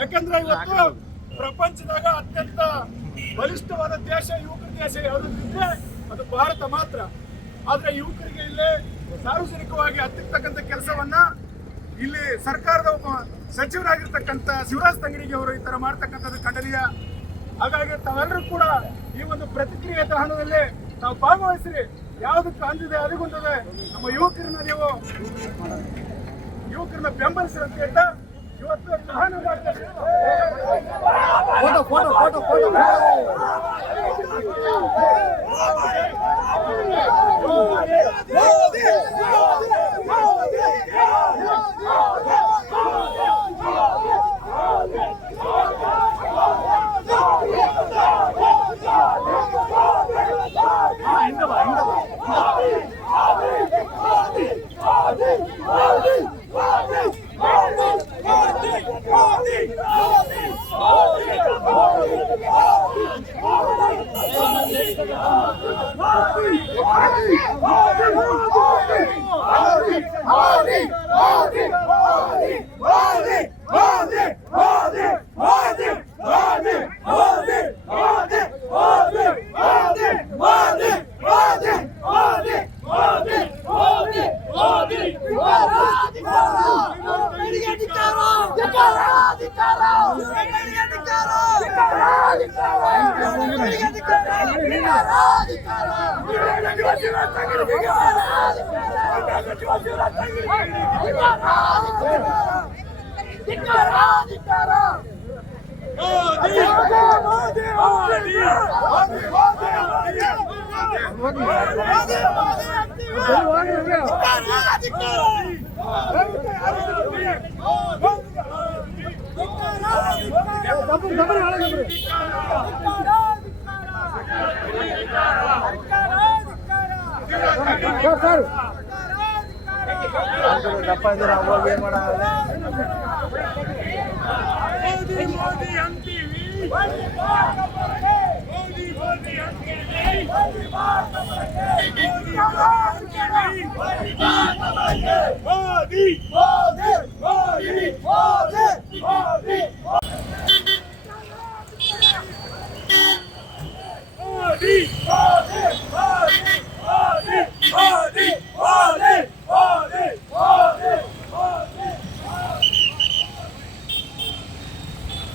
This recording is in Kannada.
ಯಾಕಂದ್ರೆ ಇವತ್ತು ಪ್ರಪಂಚದಾಗ ಅತ್ಯಂತ ಬಲಿಷ್ಠವಾದ ದೇಶ ಯುವಕರ ದೇಶ ಯಾವುದಿದ್ರೆ ಅದು ಭಾರತ ಮಾತ್ರ. ಆದ್ರೆ ಯುವಕರಿಗೆ ಇಲ್ಲಿ ಸಾರ್ವಜನಿಕವಾಗಿ ಹತ್ತಿರ್ತಕ್ಕಂಥ ಕೆಲಸವನ್ನ ಇಲ್ಲಿ ಸರ್ಕಾರದ ಒಬ್ಬ ಸಚಿವರಾಗಿರ್ತಕ್ಕಂಥ ಶಿವರಾಜ್ ತಂಗಡಿಗೆ ಅವರು ಈ ತರ ಮಾಡ್ತಕ್ಕಂಥದ್ದು ಖಂಡನೀಯ. ಹಾಗಾಗಿ ತಾವೆಲ್ಲರೂ ಕೂಡ ಈ ಒಂದು ಪ್ರತಿಕ್ರಿಯೆ ಹಣದಲ್ಲಿ ನಾವು ಭಾಗವಹಿಸ್ರಿ. ಯಾವುದಕ್ಕೆ ಅಂದಿದೆ ಅದಗೊಂದಿದೆ ನಮ್ಮ ಯುವಕರನ್ನ ನೀವು ಯುವಕರನ್ನ ಬೆಂಬಲಿಸಿ ಅಂತ ಹೇಳ್ತಾ ಇವತ್ತು ಚಹನ ಮಾಡ್ತಾರೆ.